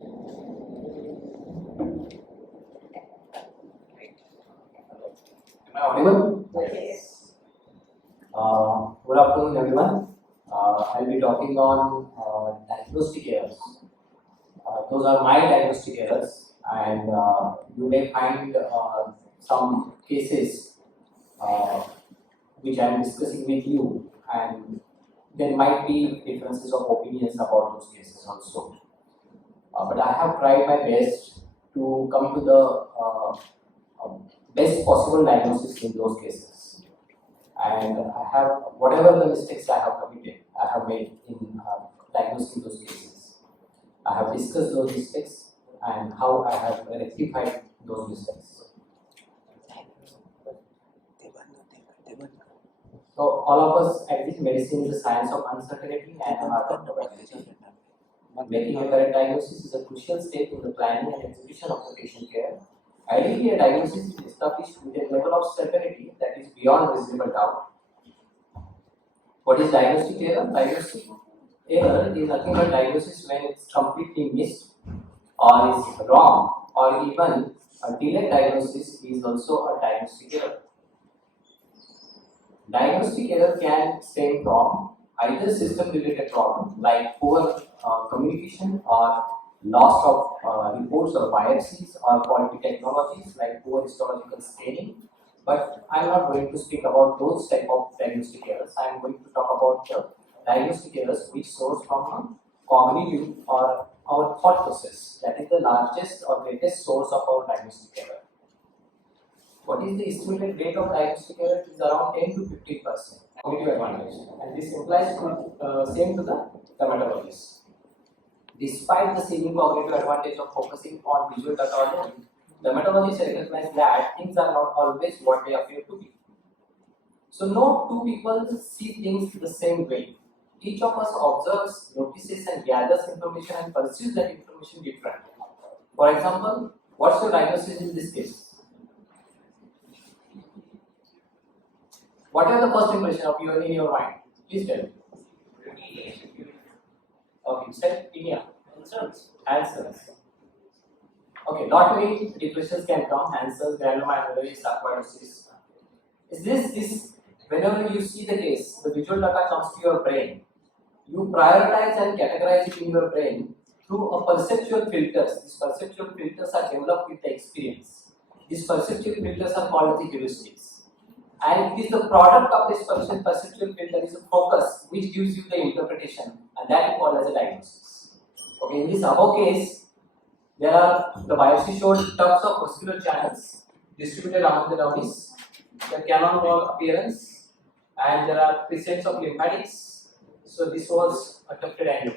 Am I audible? Yes. Good afternoon, everyone. I'll be talking on diagnostic errors. Those are my diagnostic errors, and you may find some cases uh, which I am discussing with you, and there might be differences of opinions about those cases also. But I have tried my best to come to the best possible diagnosis in those cases. And I have, whatever the mistakes I have committed, I have made in diagnosing those cases. I have discussed those mistakes and how I have rectified those mistakes. So all of us at this medicine is a science of uncertainty and art of probability. Making a correct diagnosis is a crucial step in the planning and execution of the patient care. Ideally, a diagnosis is established with a level of certainty that is beyond reasonable doubt. What is diagnostic error? Diagnostic error is nothing but diagnosis when it's completely missed or is wrong, or even a delayed diagnosis is also a diagnostic error. Diagnostic error can stem from either system-related problem like poor communication or loss of reports or biopsies or quality technologies like poor histological staining. But I am not going to speak about those type of diagnostic errors. I am going to talk about the diagnostic errors which source from a cognitive or our thought process. That is the largest or greatest source of our diagnostic error. What is the estimated rate of diagnostic error? It is around 10 to 15% cognitive advantage, and this implies same to the dermatologist. Despite the seeming cognitive advantage of focusing on visual data alone, dermatologists recognize that things are not always what they appear to be. So no two people see things the same way. Each of us observes, notices, and gathers information and perceives that information differently. For example, what's your diagnosis in this case? What are the first impression of you in your mind? Please tell me. Okay, set tinea. Handsons. Okay, not many depressions can come. Handsons, granulomatosis, sarcoidosis. Is this whenever you see the case, the visual data comes to your brain. You prioritize and categorize it in your brain through a perceptual filters. These perceptual filters are developed with the experience. These perceptual filters are called the heuristics. And it is the product of this perceptual filter is a focus which gives you the interpretation, and that is called as a diagnosis. Okay, in this above case, there are the biopsy showed tufts of muscular channels distributed among the dummies, the cannon ball appearance, and there are presence of lymphatics. So this was a tufted angle.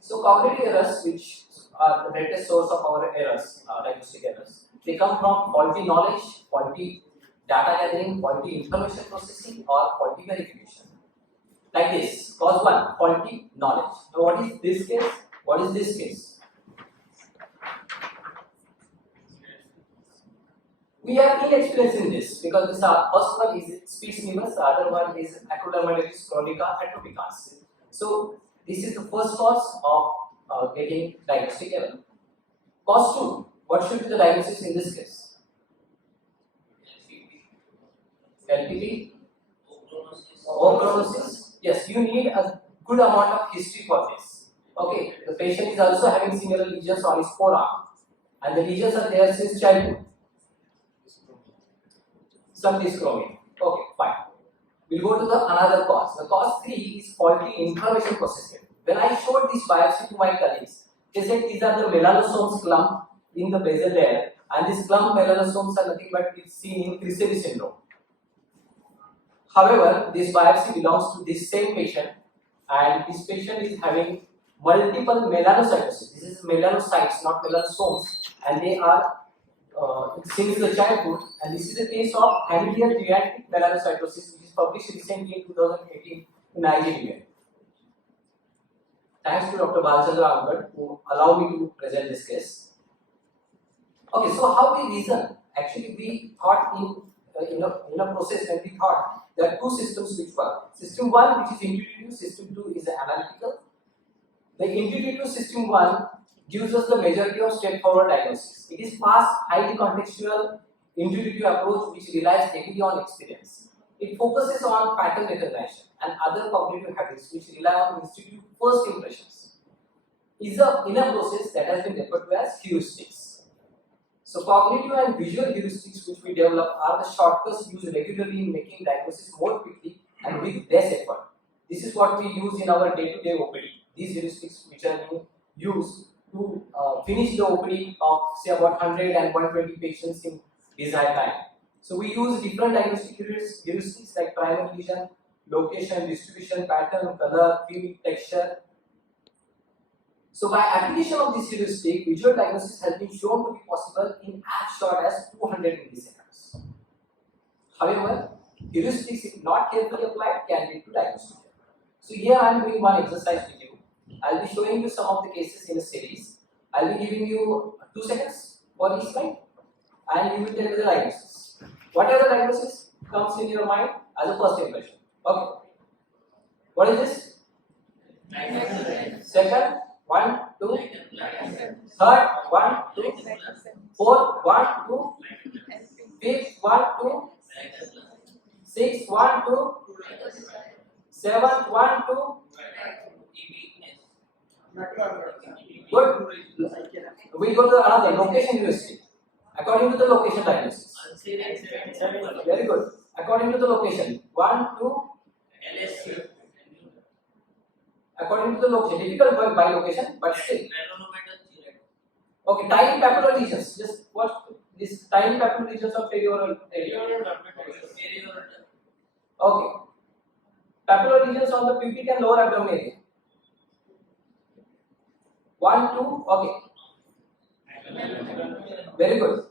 So cognitive errors, which are the greatest source of our errors, diagnostic errors, they come from faulty knowledge, faulty data gathering, faulty information processing, or faulty verification. Like this, cause 1, faulty knowledge. Now what is this case? What is this case? We are inexperienced in this because this first one is speech nevus, the other one is acrodermatitis chronica atropicans. So this is the first cause of getting diagnostic error. Cause 2, what should be the diagnosis in this case? LPP, prognosis. Yes, you need a good amount of history for this. Okay, the patient is also having similar lesions on his forearm, and the lesions are there since childhood. Some dyschromia. Okay, fine. We'll go to the another cause. The cause 3 is faulty information processing. When I showed this biopsy to my colleagues, they said these are the melanosomes clump in the basal layer, and these clump melanosomes are nothing but it's seen in Criseri syndrome. However, this biopsy belongs to this same patient, and this patient is having multiple melanocytosis. This is melanocytes, not melanosomes, and they are since the childhood. And this is a case of familial genetic melanocytosis, which is published recently in 2018 in IGDN. Thanks to Dr. Balkrishna who allowed me to present this case. Okay, so how we reason? Actually, we thought in a process when we thought there are two systems which work. System 1, which is intuitive, system 2 is analytical. The intuitive system 1 gives us the majority of straightforward diagnosis. It is fast, highly contextual, intuitive approach which relies heavily on experience. It focuses on pattern recognition and other cognitive habits which rely on instinctive first impressions. Is a inner process that has been referred to as heuristics. So cognitive and visual heuristics which we develop are the shortcuts used regularly in making diagnosis more quickly and with less effort. This is what we use in our day-to-day OPD. These heuristics which are being used to finish the OPD of say about 100 and 120 patients in desired time. So we use different diagnostic heuristics like primary lesion, location, distribution, pattern, color, feel, texture. So by application of this heuristic, visual diagnosis has been shown to be possible in as short as 200 milliseconds. However, heuristics, if not carefully applied, can lead to diagnosis. So here I am doing one exercise with you. I will be showing you some of the cases in a series. I will be giving you 2 seconds for each slide, and you will tell me the diagnosis. Whatever diagnosis comes in your mind as a first impression. Okay. What is this? Second, 1, 2. Third, 1, 2. Fourth, 1, 2. Fifth, 1, 2. Sixth, 1, 2. Seventh, 1, 2. Good. We go to another location heuristic. According to the location diagnosis. Very good. According to the location. 1, 2. According to the location. Difficult by location, but still. Okay, tiny papular lesions. Just watch this tiny papular lesions of perioral area. Okay. Papular lesions on the pubic and lower abdomen area. 1, 2. Okay. Very good.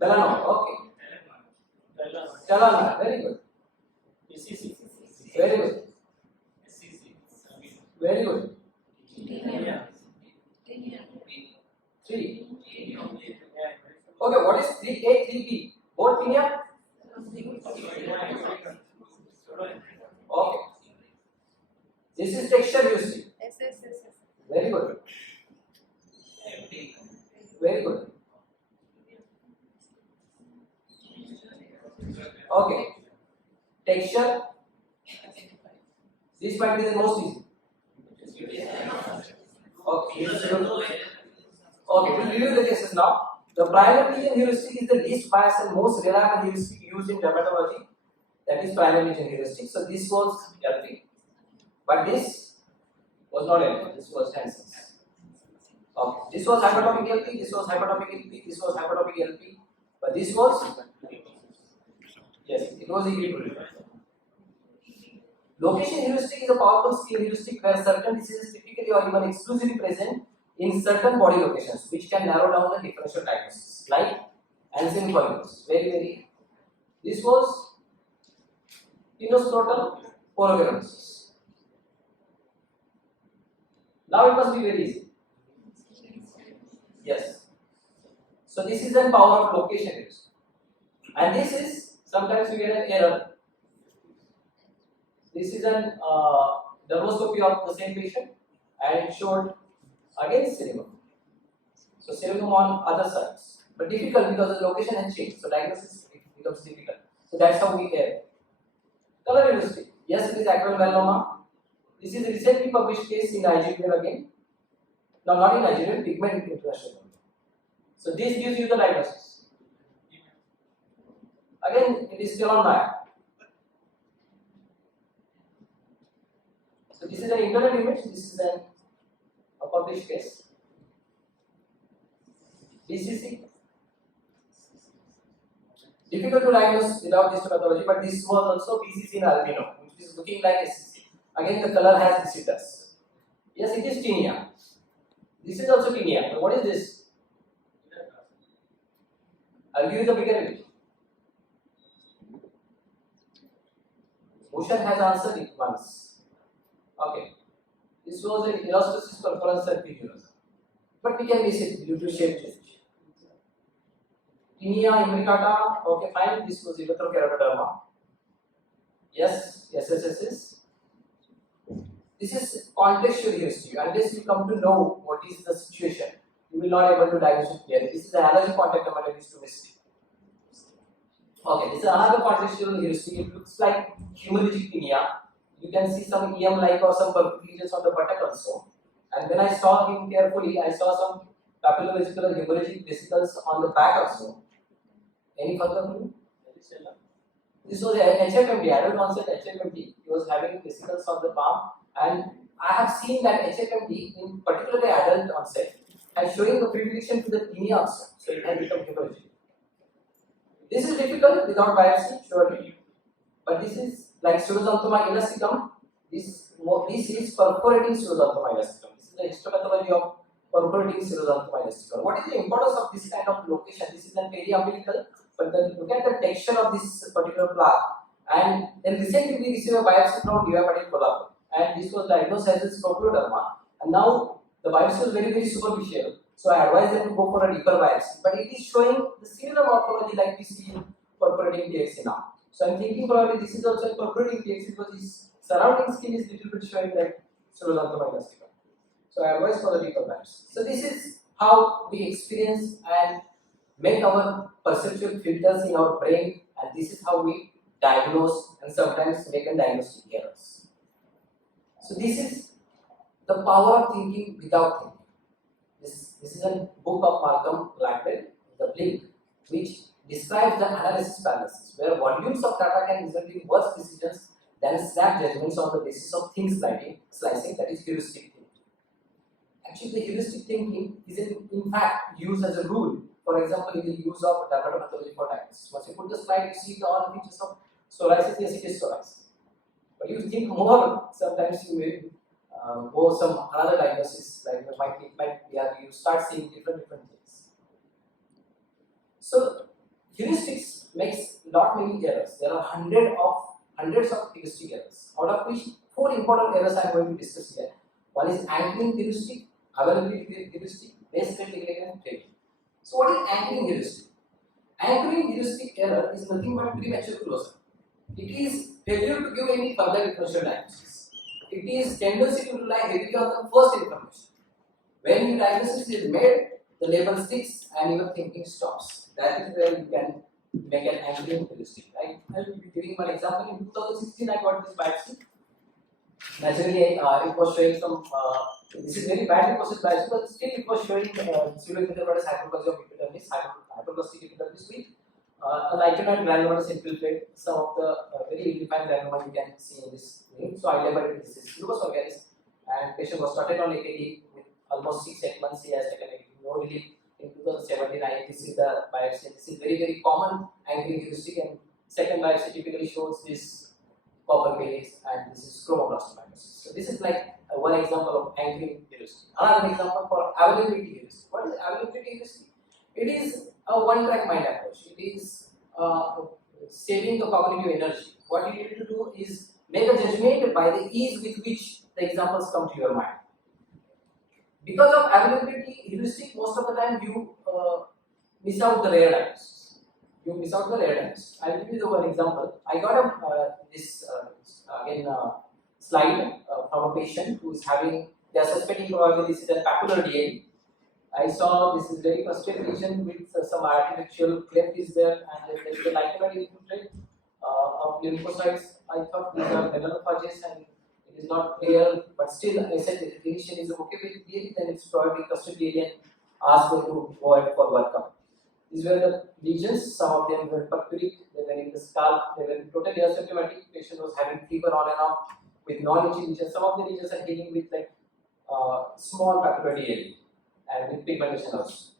Melanoma. Okay. Melanoma. Very good. Very good. Very good. 3. Okay, what is 3A, 3B? Both tinea? Okay. This is texture heuristic. Very good. Very good. Okay. Texture. This might be the most easy. Okay. Okay, we'll review the cases now. The primary lesion heuristic is the least biased and most reliable heuristic used in dermatology. That is primary lesion heuristic. So this was LP, but this was not LP. This was Hansen's. Okay. This was hypertopic LP. This was hypertopic LP. This was hypertopic LP. But this was yes, it was equilibrium. Location heuristic is a powerful skill heuristic where certain diseases typically or even exclusively present in certain body locations, which can narrow down the differential diagnosis, like Hansen follicles. Very. This was inoscrotal porokeratosis. Now it must be very easy. Yes. So this is the power of location heuristic, and this is sometimes we get an error. This is an dermoscopy of the same patient, and it showed again cerebrum. So cerebrum on other sides, but difficult because the location has changed. So diagnosis becomes difficult. So that's how we err. Color heuristic. Yes, it is acral melanoma. This is a recently published case in IGPL again. No, not in IGPL, pigment international. So this gives you the diagnosis. Again, it is still on map. So this is an internal image. This is a published case. BCC. Difficult to diagnose without this pathology, but this was also BCC in albino, which is looking like SCC. Again, the color has visitors. Yes, it is tinea. This is also tinea. But what is this? I'll give you the bigger image. Bhushan has answered it once. Okay. This was an illustrative performance serpiginous. But we can miss it due to shape change. Tinea imbricata, okay, fine. This was electrokeratoderma. Yes, SSS. This is contextual heuristic. Unless you come to know what is the situation, you will not able to diagnose it clearly. This is the analogy contact dermatitis to mistake. Okay, this is another contextual heuristic. It looks like hemorrhagic tinea. You can see some EM-like or some purple lesions on the buttock also. And when I saw him carefully, I saw some papillovesicular hemorrhagic vesicles on the back also. Any further clue? This was HFMD, adult onset HFMD. He was having vesicles on the palm, and I have seen that HFMD, in particularly adult onset, has showing a predilection to the tinea also. So it has become hemorrhagic. This is difficult without biopsy, surely, but this is like pseudoxanthoma elasticum. This is perforating pseudoxanthoma elasticum. This is the histopathology of perforating pseudoxanthoma elasticum. What is the importance of this kind of location? This is an periumbilical, but then look at the texture of this particular plaque. And then recently we received a biopsy from diabetic collagen, and this was diagnosed as scrophulodderma. And now the biopsy was very superficial. So I advise them to go for a deeper biopsy, but it is showing the similar morphology like we see in perforating PXC now. So I'm thinking probably this is also a perforating PXC because its surrounding skin is little bit showing like pseudoxanthoma elasticum. So I advise for the deeper biopsy. So this is how we experience and make our perceptual filters in our brain, and this is how we diagnose and sometimes make a diagnostic errors. So this is the power of thinking without thinking. This is a book of Malcolm Gladwell, The Blink, which describes the analysis paralysis, where volumes of data can result in worse decisions than snap judgments on the basis of thin slicing, that is heuristic thinking. Actually, the heuristic thinking is in fact used as a rule. For example, in the use of dermatopathology for diagnosis. Once you put the slide, you see all the features of psoriasis, yes, it is psoriasis. But you think more, sometimes you may go some another diagnosis, like you start seeing different things. So heuristics makes not many errors. There are hundreds of heuristic errors, out of which 4 important errors I am going to discuss here. One is anchoring heuristic, availability heuristic, base rate regulator, and trading. So what is anchoring heuristic? Anchoring heuristic error is nothing but premature closure. It is failure to give any further differential diagnosis. It is tendency to rely heavily on the first information. When your diagnosis is made, the label sticks and your thinking stops. That is where you can make an anchoring heuristic. I will be giving one example. In 2016, I got this biopsy. Naturally, it was showing some. This is very badly processed biopsy, but still it was showing pseudoepidermolysis hyperplasia of epidermis, hyperplastic epidermis with a lichenoid granulomatous infiltrate. Some of the very ill-defined granuloma you can see in this link. So I labeled it. This is lupus vulgaris, and patient was started on AKD with almost 6-8 months. He has taken no relief. In 2017, this is the biopsy. This is very common anchoring heuristic, and second biopsy typically shows this copper base, and this is chromoblastomycosis. So this is like one example of anchoring heuristic. Another example for availability heuristic. What is availability heuristic? It is a one-track mind approach. It is saving the cognitive energy. What you need to do is make a judgment by the ease with which the examples come to your mind. Because of availability heuristic, most of the time you miss out the rare diagnosis. You miss out the rare diagnosis. I will give you one example. I got this slide from a patient who is having, they are suspecting probably this is a papular DA. I saw this is very frustrated lesion with some artificial cleft is there, and there is a lichenoid infiltrate of lymphocytes. I thought these are melanophages and it is not clear, but still I said the clinician is okay with DA, then it's probably custodial and ask them to go ahead for workup. These were the lesions, some of them were purpuric, they were in the scalp, they were totally asymptomatic. Patient was having fever on and off with non-itchy lesions. Some of the lesions are healing with like small papular DA and with pigmentation also.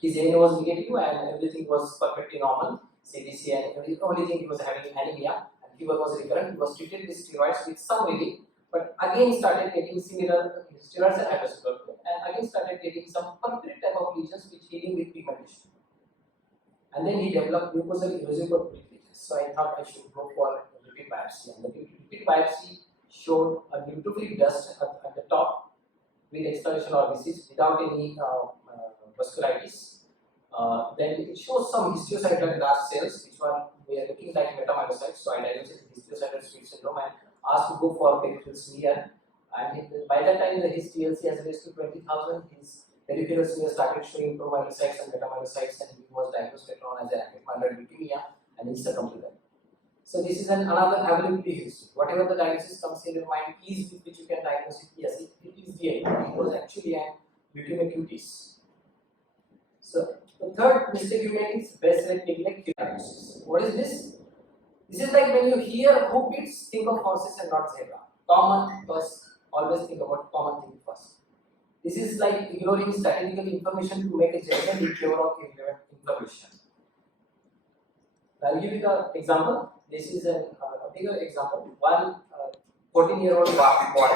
His AN was negative and everything was perfectly normal, CBC, and the only thing he was having anemia and fever was recurrent. He was treated with steroids with some relief, but again started getting similar steroids and hydroxychloroquine, and again started getting some purpuric type of lesions which healing with pigmentation. And then he developed mucosal erosive purpuric lesions. So I thought I should go for a repeat biopsy, and the repeat biopsy showed a neutrophilic dust at the top with exploration or disease without any vasculitis. Then it shows some histiocytal graft cells, which one we are looking like metamyelocytes. So I diagnosed histiocytal sweet syndrome, and asked to go for peripheral smear, and by that time his TLC has raised to 20,000. His peripheral smear started showing promyelocytes and metamyelocytes, and he was diagnosed later on as an acute myeloid leukemia, and he succumbed to that. So this is another availability history. Whatever the diagnosis comes in your mind, ease with which you can diagnose it. Yes, it is DA. It was actually an leukemia cutis. So the third mistake you make is best neglect diagnosis. What is this? This is like when you hear hoofbeats, think of horses and not zebra. Common first. Always think about common thing first. This is like ignoring statistical information to make a judgment in favor of information. I'll give you the example. This is a bigger example. One 14-year-old boy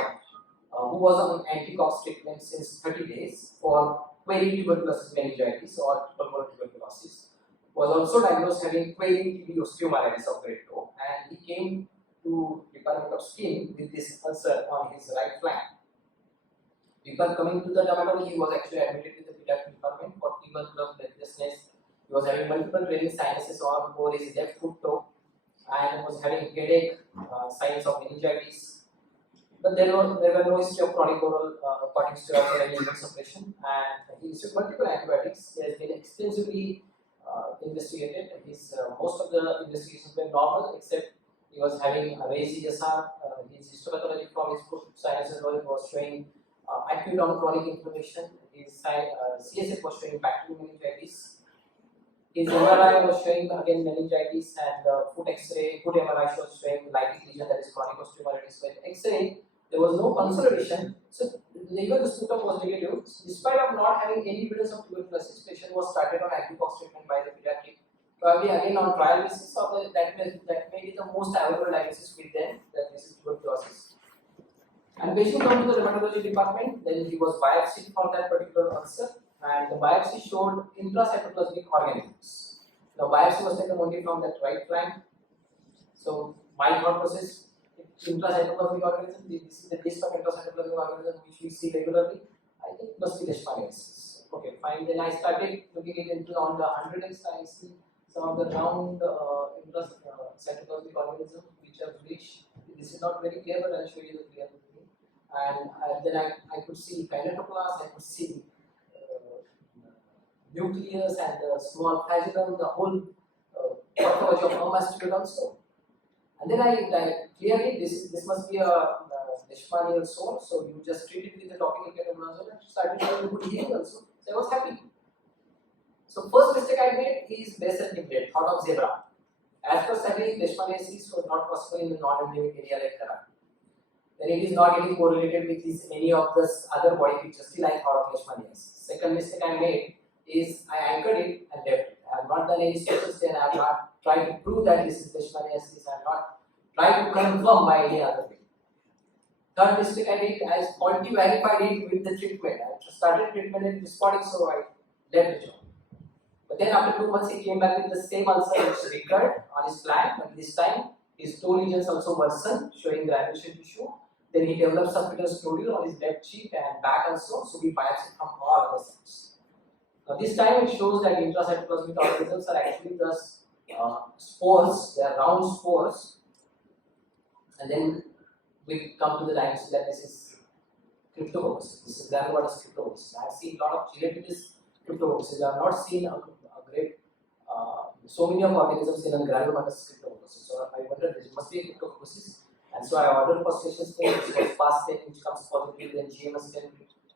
who was on anti-cox treatment since 30 days for query tuberculosis meningitis or tuberculosis, was also diagnosed having query TB osteomyelitis of grade 2, and he came to Department of Skin with this ulcer on his right flank. Before coming to the dermatology, he was actually admitted to the pediatric department for tuberculosis breathlessness. He was having multiple trailing sinuses all over his left foot toe and was having headache, signs of meningitis. But there were no history of chronic oral corticosteroids or any immunosuppression, and he received multiple antibiotics. He has been extensively investigated. Most of the investigations were normal, except he was having a raised ESR. His histopathology from his foot sinuses was showing acute on chronic inflammation. His CSF was showing bacterial meningitis. His MRI was showing again meningitis, and foot X-ray, foot MRI was showing lytic lesion, that is chronic osteomyelitis. But X-ray, there was no consolidation, so even the sputum was negative. Despite of not having any evidence of tuberculosis, patient was started on anti-cox treatment by the pediatric. Probably again on trial basis, or that may be the most available diagnosis with them that this is tuberculosis. And patient came to the dermatology department. Then he was biopsied for that particular ulcer, and the biopsy showed intracytoplasmic organisms. The biopsy was taken only from that right flank. So my thought process, intracytoplasmic organism, this is the list of intracytoplasmic organisms which we see regularly. I think it must be leishmaniasis. Okay, fine. Then I started looking into on the 100x. I see some of the round intracytoplasmic organisms which are rich. This is not very clear, but I'll show you the clear thing. And then I could see kinetoplast, I could see nucleus and the small flagellum, the whole pathology of mastoid also. And then I clearly this must be a leishmanial sore, so you just treat it with the topical ketoconazole and started showing good healing also. So I was happy. So first mistake I made is basal neglect, thought of zebra. As per study, leishmaniasis was not possible in the non-endemic area like Kara. Then it is not getting correlated with any of the other body features. Still I thought of leishmaniasis. Second mistake I made is I anchored it and left it. I have not done any special study, and I have not tried to prove that this is leishmaniasis. I have not tried to confirm by any other way. Third mistake I did, I faulty verified it with the treatment. I started treatment and responding, so I left the job. But then after 2 months, he came back with the same ulcer which recurred on his flank, but this time his toe lesions also worsened, showing granulation tissue. Then he developed subcutaneous nodule on his left cheek and back also, so we biopsied from all other sides. Now this time it shows that intracytoplasmic organisms are actually the spores, they are round spores. And then we come to the diagnosis that this is cryptococcus. This is granulomatous cryptococcus. I have seen a lot of gelatinous cryptococcus. I have not seen a great so many of organisms in a granulomatous cryptococcus. So I wondered this must be a cryptococcus. And so I ordered for station stain, which was fast stain, which comes positive, then GMS stain,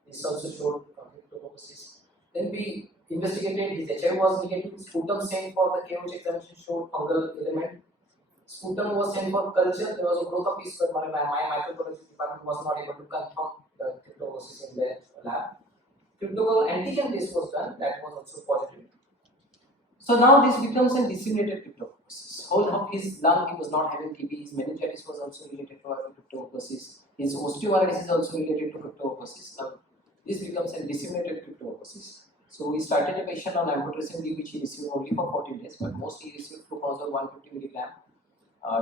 this also showed cryptococcus. Then we investigated his HIV was negative, sputum stain for the KOH examination showed fungal element. Sputum was sent for culture, there was a growth of yeast, but my microbiology department was not able to confirm the cryptococcus in their lab. Cryptococcal antigen test was done, that was also positive. So now this becomes a disseminated cryptococcosis. Whole of his lung, he was not having TB, his meningitis was also related to cryptococcosis, his osteomyelitis is also related to cryptococcosis. Now this becomes a disseminated cryptococcosis. So we started a patient on amphotericin D, which he received only for 14 days, but mostly he received fluconazole 150 milligram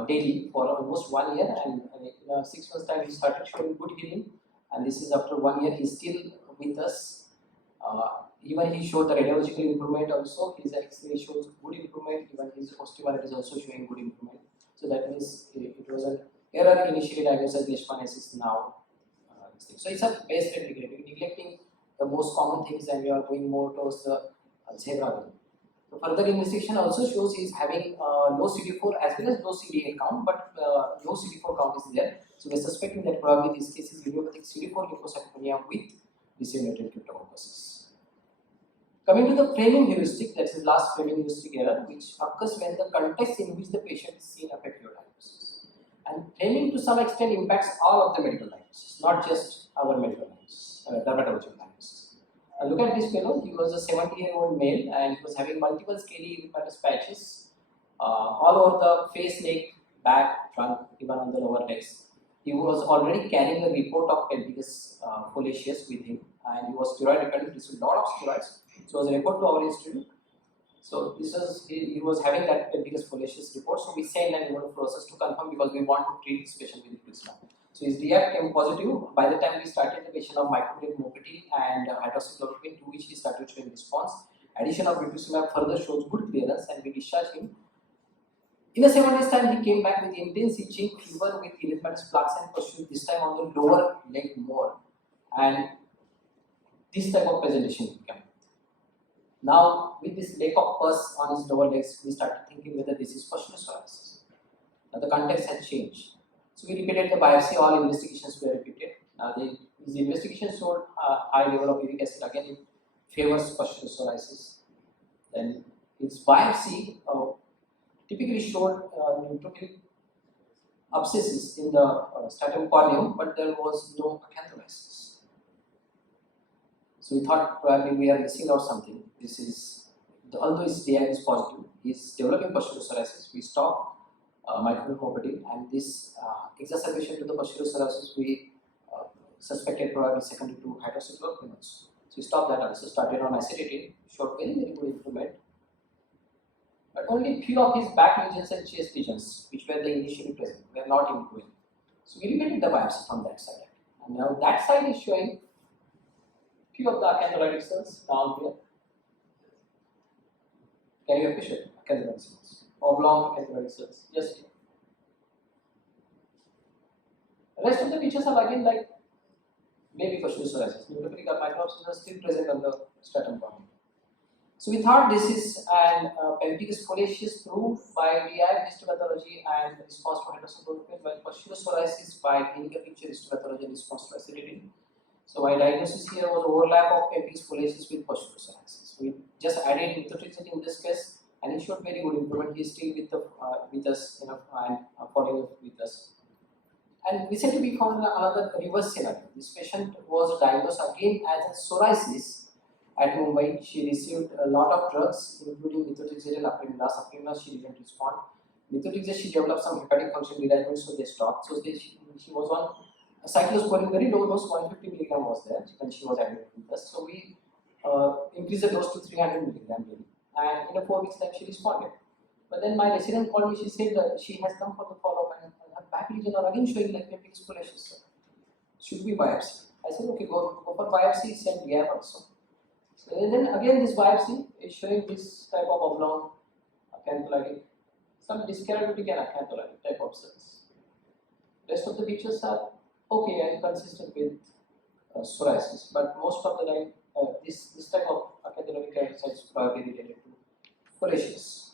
daily for almost 1 year, and in 6 months time he started showing good healing, and this is after 1 year. He's still with us. Even he showed the radiological improvement also. His X-ray shows good improvement. Even his osteomyelitis is also showing good improvement. So that means it was a error initially diagnosed as leishmaniasis now. So it's a base rate neglecting the most common things, and we are going more towards the zebra vein. So further investigation also shows he is having low CD4 as well as low CD8 count, but low CD4 count is there. So we are suspecting that probably this case is idiopathic CD4 lymphocytopenia with disseminated cryptognosis. Coming to the framing heuristic, that is last framing heuristic error, which occurs when the context in which the patient is seen affect your diagnosis. And framing to some extent impacts all of the medical diagnosis, not just our medical diagnosis, dermatological diagnosis. Look at this fellow. He was a 70-year-old male and he was having multiple scaly erythematous patches all over the face, neck, back, trunk, even on the lower legs. He was already carrying a report of pemphigus foliaceus with him, and he was steroid dependent, received a lot of steroids. So, it was a report to our institute. So, this was he was having that pemphigus foliaceus report. So, we sent an immunofluorescence to confirm because we want to treat this patient with rituximab. So, his react came positive. By the time we started the patient of microbreak mobility and hydroxychloroquine, to which he started showing response. Addition of rituximab further shows good clearance, and we discharged him. In a 7 days time, he came back with intense itching, fever with erythematous plaques and pustules, this time on the lower leg more. And this type of presentation came. Now, with this lack of pus on his lower legs, we started thinking whether this is pustular psoriasis. Now, the context had changed. So, we repeated the biopsy, all investigations were repeated. Now, his investigation showed high level of uric acid, again, it favors pustular psoriasis. Then, his biopsy typically showed neutrophil abscesses in the stratum corneum, but there was no acantholysis. So we thought probably we are missing out something. This is, although his DI is positive, he is developing pustular psoriasis. We stopped micropropathy, and this exacerbation to the pustular psoriasis we suspected probably secondary to hydroxychloroquine also. So we stopped that also, started on acidity, showed very good improvement. But only few of his back lesions and chest lesions, which were the initially present, were not improving. So we repeated the biopsy from that side. And now that side is showing few of the acantholytic cells down here. Can you appreciate acantholytic cells? Oblong acantholytic cells, just here. The rest of the features are again like maybe pustular psoriasis. Neutrophilic microbes are still present on the stratum corneum. So we thought this is an pemphigus foliaceus proved by DI histopathology and response to hydroxychloroquine, while pustular psoriasis by clinical picture histopathology and response to acidity. So my diagnosis here was overlap of pemphigus foliaceus with pustular psoriasis. We just added methotrexate in this case, and he showed very good improvement. He is still with us, and following with us. And recently we found another reverse scenario. This patient was diagnosed again as a psoriasis. At Mumbai, she received a lot of drugs, including methotrexate and apremilast. Apremilast she didn't respond. Methotrexate she developed some hepatic function derangement, so they stopped. So she was on cyclosporine, very low dose, 150 milligram was there when she was admitted with us. So we increased the dose to 300 milligram daily, and in a 4 weeks time she responded. But then my resident called me. She said that she has come for the follow-up and her back lesion are again showing like pemphigus foliaceus. Should we biopsy? I said okay, go for biopsy. Send DI also. So then again this biopsy is showing this type of oblong acantholytic, some dyskeratotic and acantholytic type of cells. Rest of the features are okay and consistent with psoriasis, but most of the time this type of acantholytic cells is probably related to foliaceus.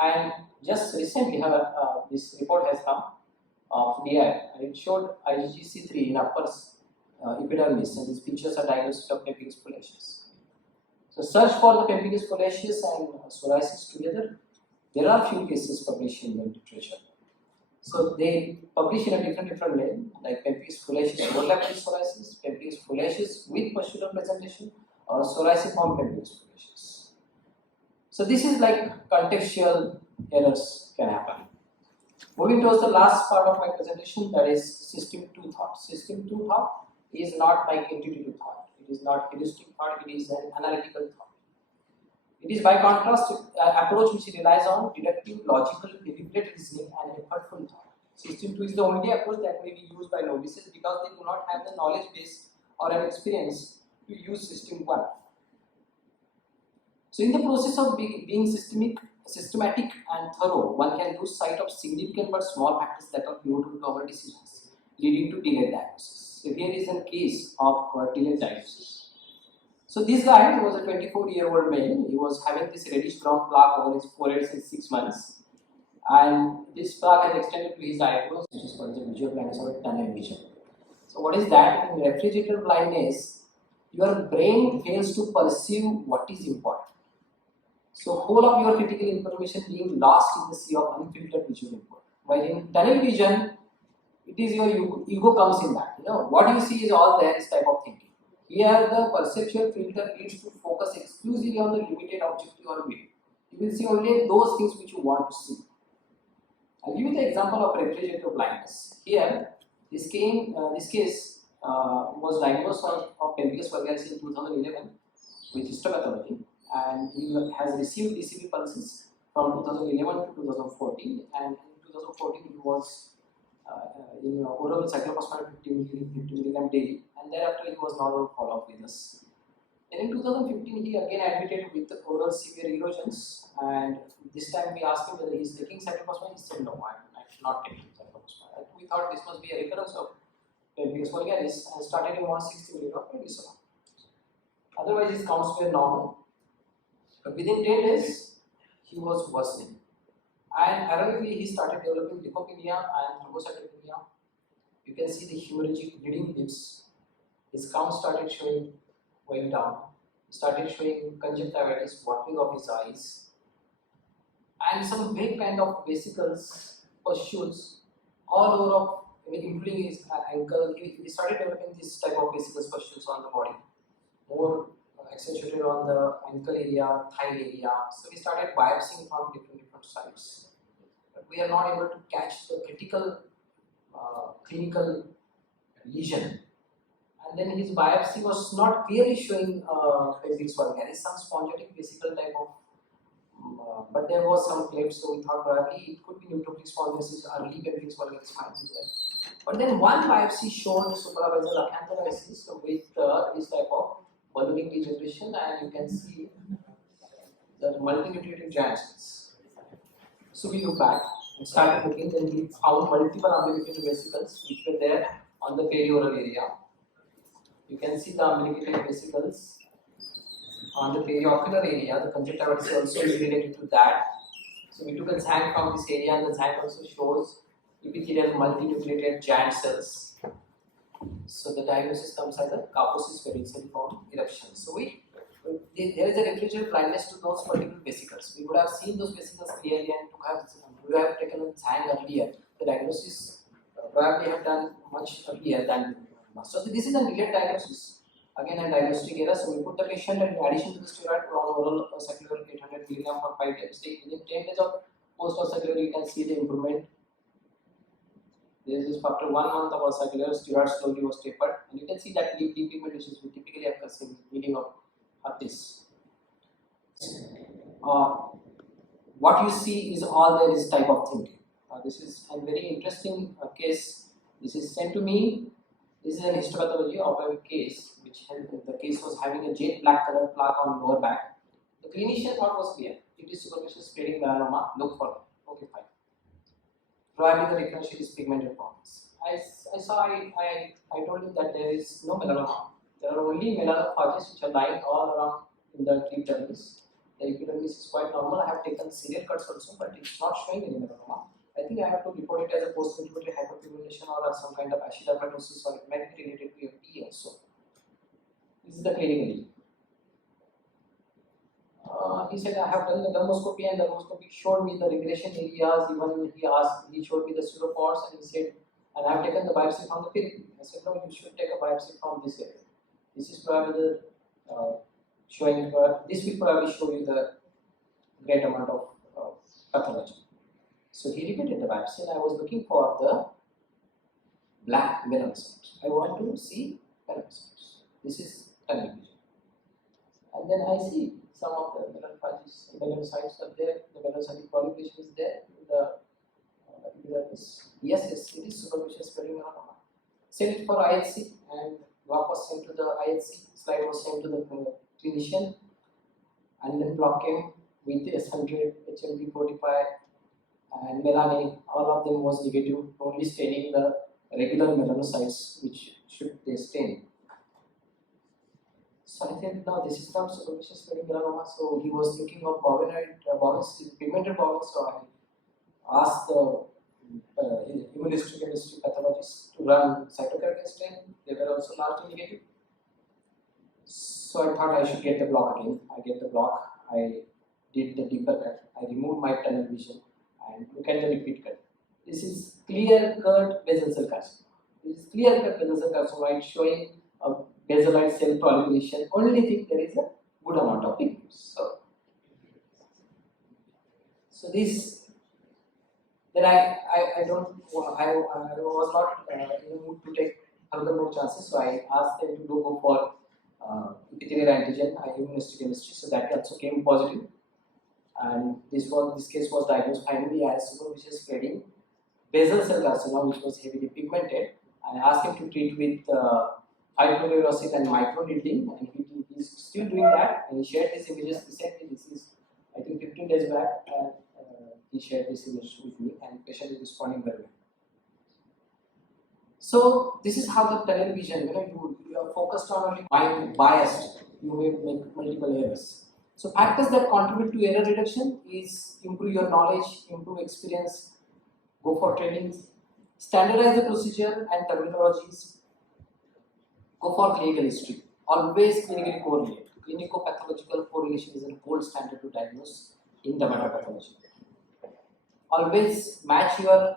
And just recently this report has come of DI, and it showed IgG3 in upper epidermis, and these features are diagnostic of pemphigus foliaceus. So search for the pemphigus foliaceus and psoriasis together. There are few cases published in the literature. So they publish in a different name, like pemphigus foliaceus overlapping psoriasis, pemphigus foliaceus with pustular presentation, or psoriasiform pemphigus foliaceus. So this is like contextual errors can happen. Moving towards the last part of my presentation, that is system 2 thought. System 2 thought is not like intuitive thought. It is not heuristic thought. It is an analytical thought. It is by contrast approach which relies on deductive, logical, deliberate reasoning and effortful thought. System 2 is the only approach that may be used by novices because they do not have the knowledge base or an experience to use system 1. So in the process of being systemic, systematic and thorough, one can lose sight of significant but small factors that are pivotal to our decisions, leading to delayed diagnosis. So here is a case of delayed diagnosis. So this guy was a 24-year-old male. He was having this reddish brown plaque over his forehead since 6 months, and this plaque has extended to his eyebrows, which is called the visual blindness or tunnel vision. So what is that? In refrigerator blindness, your brain fails to perceive what is important. So whole of your critical information being lost in the sea of unfiltered visual input. While in tunnel vision, it is your ego comes in that. What you see is all there is type of thinking. Here the perceptual filter leads to focus exclusively on the limited objective or view. You will see only those things which you want to see. I'll give you the example of refrigerator blindness. Here, this case was diagnosed of pemphigus vulgaris in 2011 with histopathology, and he has received DCB pulses from 2011 to 2014, and in 2014 he was in oral cyclophosphamide 50 mg daily, and thereafter he was not on follow-up with us. Then in 2015 he again admitted with oral severe erosions, and this time we asked him whether he is taking cyclophosphamide. He said no, I'm not taking cyclophosphamide. We thought this must be a recurrence of pemphigus vulgaris and started him on 60 mg of prednisone. Otherwise his counts were normal, but within 10 days he was worsening, and ironically he started developing leukopenia and thrombocytopenia. You can see the hemorrhagic bleeding lips. His count started going down. He started showing conjunctivitis, watering of his eyes, and some vague kind of vesicles, pustules all over of, including his ankle. He started developing this type of vesicles, pustules on the body, more accentuated on the ankle area, thigh area. So we started biopsying from different sites, but we are not able to catch the critical clinical lesion. And then his biopsy was not clearly showing pemphigus vulgaris, some spongitic vesicle type of, but there was some clefts, so we thought probably it could be neutrophilic spondylosis, early pemphigus vulgaris might be there. But then one biopsy showed supravasal acantholysis with this type of ballooning degeneration, and you can see the multinucleated giant cells. So we look back and started looking, then we found multiple umbilical vesicles which were there on the perioral area. You can see the umbilical vesicles on the periocular area. The conjunctivitis also is related to that. So we took a Zang from this area, and the Zang also shows epithelial multinucleated giant cells. So the diagnosis comes as a Kaposi's pericycliform eruption. So there is a refrigerator blindness to those particular vesicles. We would have seen those vesicles clearly and would have taken a Zang earlier. The diagnosis probably have done much earlier than. So this is a delayed diagnosis. Again, a diagnostic error. So we put the patient in addition to the steroid on oral circular 800 mg for 5 days. Within 10 days of post circular, you can see the improvement. This is after 1 month of circular, steroid slowly was tapered, and you can see that deep depigmentation which typically occurs in the beginning of this. What you see is all there is type of thinking. This is a very interesting case. This is sent to me. This is an histopathology of a case which the case was having a jet black colored plaque on lower back. The clinician thought was clear. It is superficial spreading melanoma. Look for it. Okay, fine. Probably the differential is pigmented forms. I told him that there is no melanoma. There are only melanophages which are lying all around in the tree dermis. The epidermis is quite normal. I have taken serial cuts also, but it's not showing any melanoma. I think I have to report it as a post-inflammatory hyperpigmentation or some kind of acidophatosis, or it might be related to FP also. This is the clinical. He said, I have done the dermoscopy, and the dermoscopy showed me the regression areas. Even he showed me the pseudopods, and he said, and I have taken the biopsy from the periphery. I said, no, you should take a biopsy from this area. This is probably the showing, this will probably show you the great amount of pathology. So he repeated the biopsy, and I was looking for the black melanocytes. I want to see melanocytes. This is tunnel vision. And then I see some of the melanocytes are there, the melanocytic proliferation is there. Yes, it is superficial spreading melanoma. Sent it for IHC, and block was sent to the IHC, slide was sent to the clinician, and then block came with S100, HMB45 and melanin, all of them was negative, only staining the regular melanocytes which should they stain. So I said, no, this is not superficial spreading melanoma. So he was thinking of pigmented bowel. So I asked the immunohistochemistry pathologist to run cytokine stain. They were also largely negative. So I thought I should get the block again. I get the block. I did the deeper cut. I removed my tunnel vision and look at the repeat cut. This is clear-cut basal cell carcinoma. This is clear-cut basal cell carcinoma. It's showing a basalite cell proliferation. Only thing there is a good amount of pigments. So this. Then I was not in the mood to take further more chances. So I asked them to go for epithelial antigen, immunohistochemistry. So that also came positive. And this case was diagnosed finally as superficial spreading basal cell carcinoma, which was heavily pigmented. And I asked him to treat with 5-fluorouracil and microneedling, and he is still doing that. And he shared these images recently. This is, I think, 15 days back. And he shared this image with me, and the patient is responding very well. So this is how the tunnel vision. You are focused on only mind biased. You may make multiple errors. So factors that contribute to error reduction is improve your knowledge, improve experience, go for trainings, standardize the procedure and terminologies, go for clinical history. Always clinically correlate. Clinico-pathological correlation is a gold standard to diagnose in dermatopathology. Always match your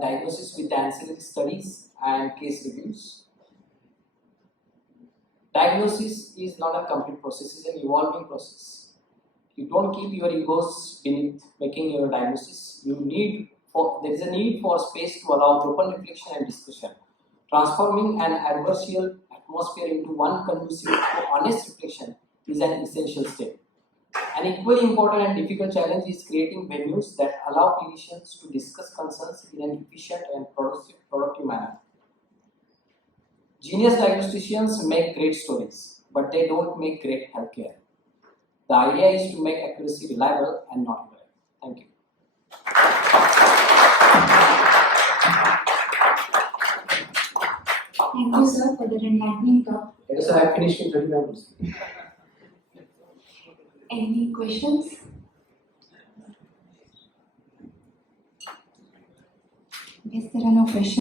diagnosis with ancillary studies and case reviews. Diagnosis is not a complete process, it's an evolving process. You don't keep your egos beneath making your diagnosis. There is a need for space to allow open reflection and discussion. Transforming an adversarial atmosphere into one conducive to honest reflection is an essential step. An equally important and difficult challenge is creating venues that allow clinicians to discuss concerns in an efficient and productive manner. Genius diagnosticians make great stories, but they don't make great healthcare. The idea is to make accuracy reliable and not irrelevant. Thank you. Thank you, sir, for the enlightening talk. Yes, sir, I finished in 30 minutes. Any questions? Yes, there are no questions.